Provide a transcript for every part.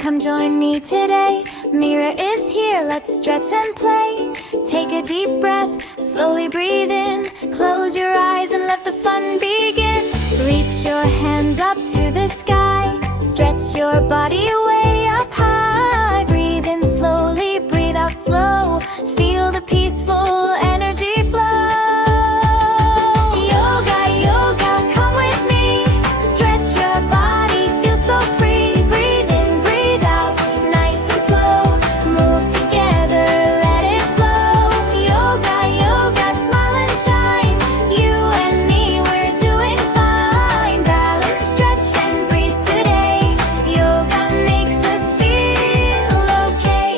come join me today. Mira is here, let's stretch and play. Take a deep breath, slowly breathe in. Close your eyes and let the fun begin. Reach your hands up to the sky. Stretch your body way up high. Breathe in slowly, breathe out slow. Feel the peaceful energy flow. Yoga, yoga, come with me. Stretch your body, feel so free. Breathe in, breathe out, nice and slow. Move together, let it flow. Yoga, yoga, smile and shine. You and me, we're doing fine. Balance, stretch and breathe today. Yoga makes us feel okay.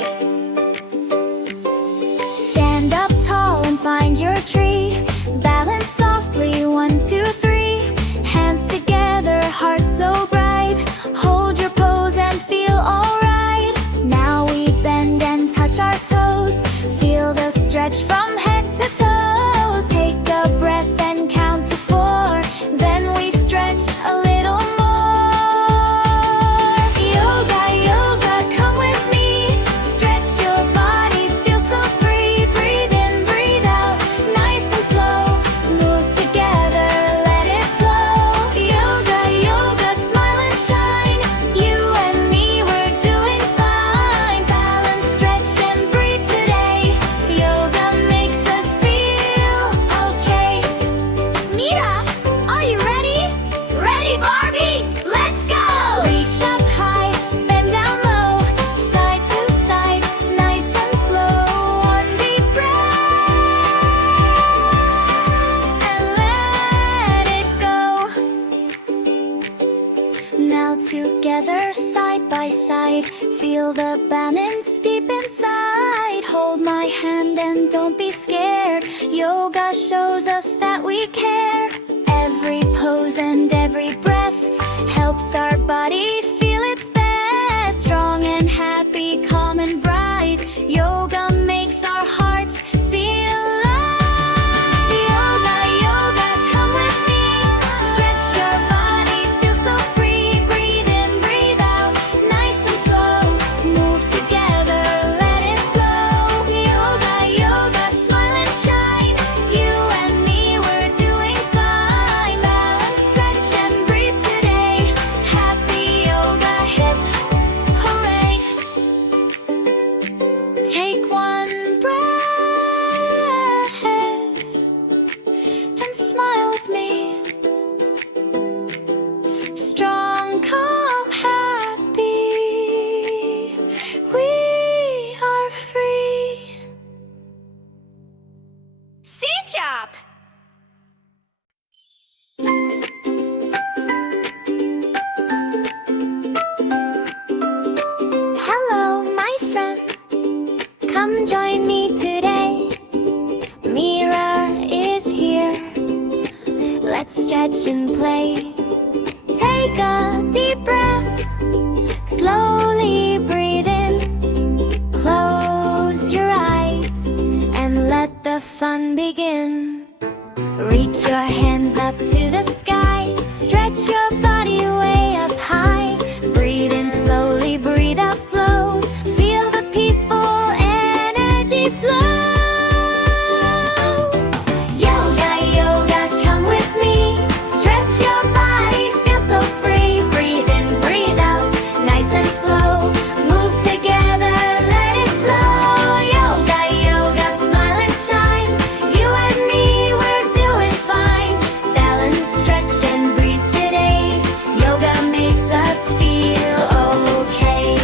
Stand up tall and find your tree. Balance softly, 1, 2, 3. Hands together, heart so bright. Hold your pose and feel alright. Now we bend and touch our toes. Feel the stretch from head to toes. Take a breath and count to 4. Then we stretch a little more. Yoga, yoga, come with me. Stretch your body, feel so free. Breathe in, breathe out, nice and slow. Move together, let it flow. Yoga, yoga, smile and shine. You and me, we're doing fine. Balance, stretch and breathe today. Yoga makes us feel okay. Mira, are you ready? Ready, Barbie? Let's go! Reach up high, bend down low. Side to side, nice and slow. One deep breath and let it go. Now together, side by side. Feel the balance deep inside. Hold my hand and don't be scared. Yoga shows us that we care. Every pose and every breath helps our body feel its best. Strong and happy, calm and bright. Yoga makes our hearts feel light. Yoga, yoga, come with me. Stretch your body, feel so free. Breathe in, breathe out, nice and slow. Move together, let it flow. Yoga, yoga, smile and shine. You and me, we're doing fine. Balance, stretch and breathe today. Happy yoga, hip hooray. Take one breath and smile with me. Strong, calm, happy. We are free. C-chop! Hello, my friend. Come join me today. Mira is here. Let's stretch and play. Take a deep breath. Slowly breathe in. Close your eyes and let the fun begin. Reach your hands up to the sky. Stretch your body way up high. Breathe in slowly, breathe out slow. Feel the peaceful energy flow. Yoga, yoga, come with me. Stretch your body, feel so free. Breathe in, breathe out, nice and slow. Move together, let it flow. Yoga, yoga, smile and shine. You and me, we're doing fine. Balance, stretch and breathe today. Yoga makes us feel okay.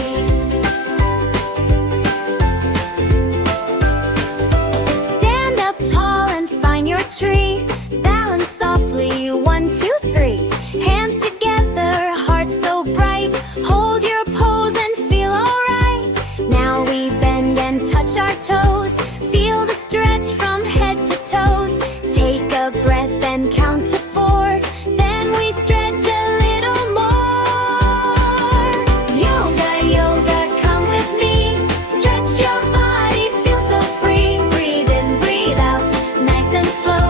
Stand up tall and find your tree. Balance softly, 1, 2, 3. Hands together, heart so bright. Hold your pose and feel alright. Now we bend and touch our toes. Feel the stretch from head to toes. Take a breath and count to 4. Then we stretch a little more. Yoga, yoga, come with me. Stretch your body, feel so free. Breathe in, breathe out, nice and slow.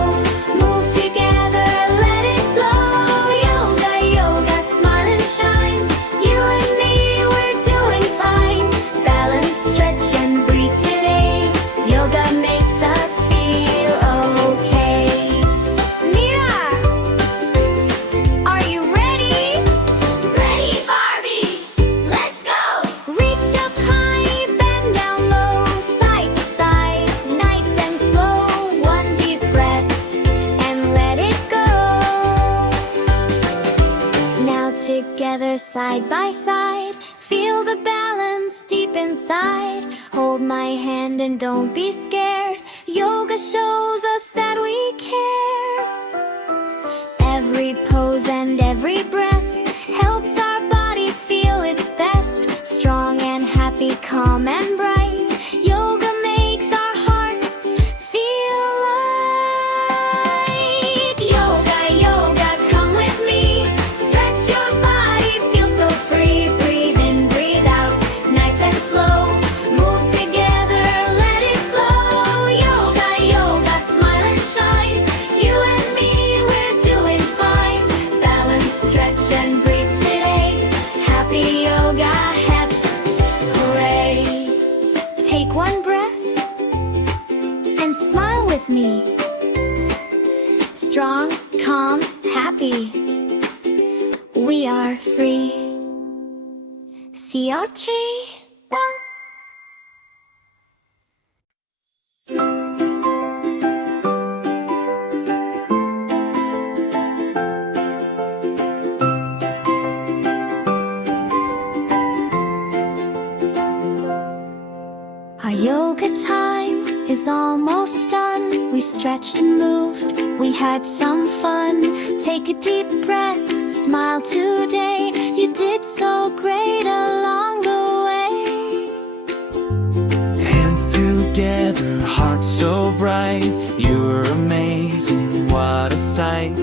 Move together, let it flow. Yoga, yoga, smile and shine. You and me, we're doing Hold my hand and don't be scared. Yoga shows us that we care. Every pose and every breath helps our body feel its best. Strong and happy, calm and bright. Yoga makes our hearts feel light. Yoga, yoga, come with me. Stretch your body, feel so free. Breathe in, breathe out, nice and slow. Move together, let it flow. Yoga, yoga, smile and shine. You and me, we're doing fine. Balance, stretch and breathe today. Happy yoga, happy, hooray. Take one breath and smile with me. Strong, calm, happy. We are free. See our chi. Our yoga time is almost done. We stretched and moved, we had some fun. Take a deep breath, smile today. You did so great along the way. Hands together, hearts so bright. You were amazing, what a sight.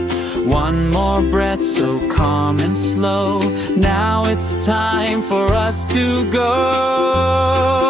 One more breath, so calm and slow. Now it's time for us to go.